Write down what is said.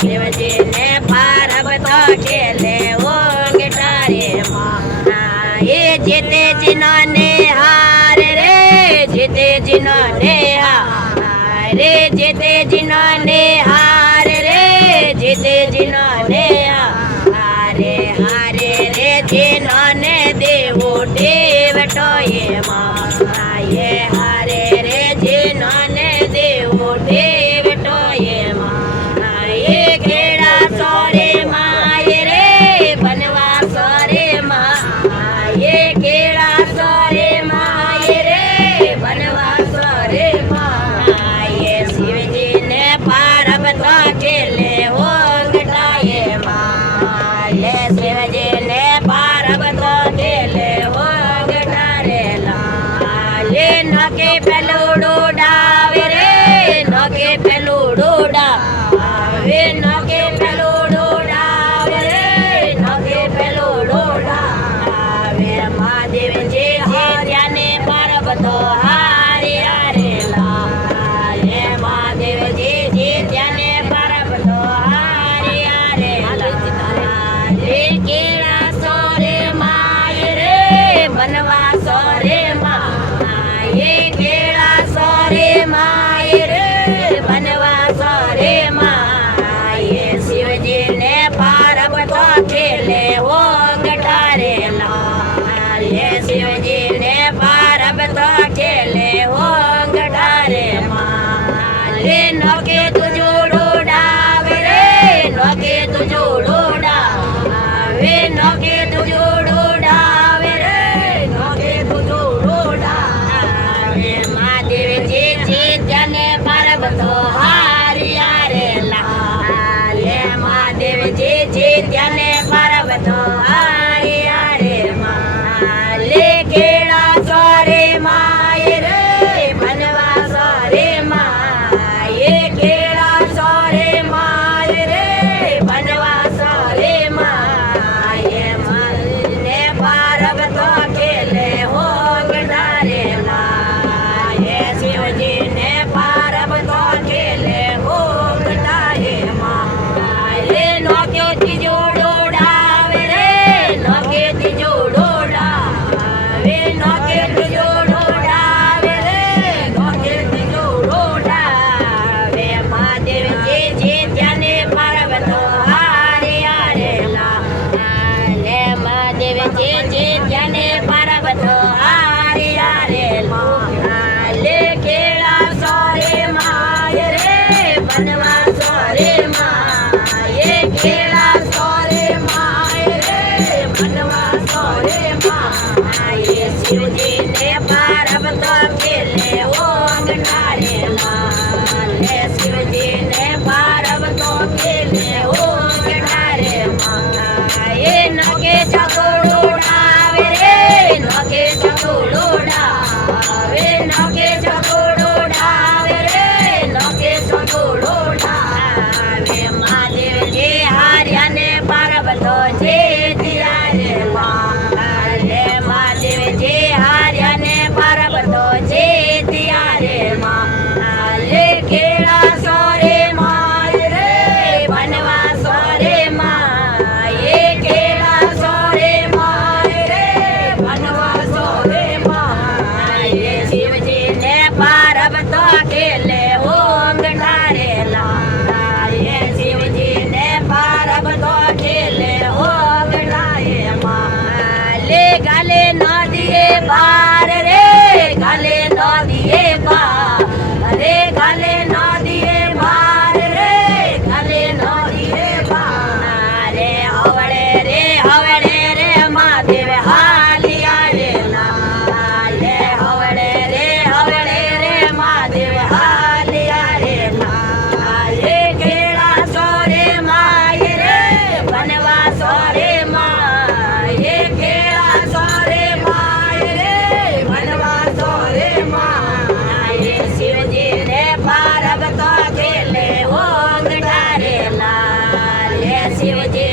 शिवजी ने पार्वती खेले ओंगटा रे माँ ये जीते जिन्होंने हार रे जीते जिन्होंने हार रे जीते जिन्होंने हार रे जीते जिन्होंने हारे हारे रे जिन्होंने देवो देवटो ये माँ ये हारे रे जिन्होंने देवो देवटो ये माँ ये खेड़ा सोरे माँ ये रे बनवा सोरे माँ ये खेड़ा सोरे माँ ये रे बनवा सोरे माँ ये शिवजी ने पार्वती खेले ओंगटा ये माँ ये शिवजी ने पार्वती खेले ओंगटा रे लाल ये नके पेलूडो डावे रे नके पेलूडो डावे नके पेलूडो डावे रे नके पेलूडो डावे महादेव जी त्याने पार्वतो हारे हारे लाल ये महादेव जी त्याने पार्वतो हारे हारे लाल रे केड़ा सोरे माय रे बनवा सोरे माँ ये केड़ा सोरे माय रे बनवा सोरे माँ ये शिवजी ने पार्वती खेले ओंगटा रे लाल ये शिवजी ने पार्वती खेले ओंगटा रे माँ रे नके तुझोड़ो डावे रे नके तुझोड़ो डावे नके तुझोड़ो डावे रे नके तुझोड़ो डावे महादेव जी त्याने पार्वतो हारी हारे लाल ये महादेव जी त्याने पार्वतो हारी हारे माँ ले केड़ा सोरे माँ ये रे बनवा सोरे माँ ये केड़ा सोरे माँ ये रे बनवा सोरे माँ ये मन ने पार्वती खेले ओंगटा रे माँ ये शिवजी ने पार्वती खेले ओंगटा रे माँ ये नौके तिजोड़ो डावे रे नौके तिजोड़ो डावे नौके तिजोड़ो डावे रे नौके तिजोड़ो डावे महादेव जी त्याने पार्वतो हारे हारे लाल महादेव जी त्याने पार्वतो हारे हारे लाल केड़ा सोरे माँ ये रे बनवा सोरे माँ ये केड़ा सोरे माँ ये रे बनवा सोरे माँ ये शिवजी ने पार्वती खेले ओंगटा रे लाल ये शिवजी ने पार्वती खेले ओंगटा रे माँ ये नके चकोड़ो डावे रे नके चकोड़ो डावे नके चकोड़ो डावे रे नके चकोड़ो डावे महादेव जी हार्या ने पार्वतो जी दिया रे माँ ले महादेव जी हार्या ने पार्वतो जी दिया रे माँ ले केड़ा सोरे माँ रे बनवा सोरे माँ ये केड़ा सोरे माँ रे बनवा सोरे माँ ये शिवजी ने पार्वती खेले ओंगटा रे लाल ये शिवजी ने पार्वती खेले ओंगटा रे माँ ले गाले नदिए पार रे गाले नदिए पार रे गाले नदिए पार रे गाले नदिए पार रे रे महादेव हालिया रे लाल हवड़े रे महादेव हालिया रे लाल केड़ा सोरे माय रे बनवा सोरे माँ ये केड़ा सोरे माय रे बनवा सोरे माँ ये शिवजी ने पार्वती खेले ओंगटा रे लाल ये शिवजी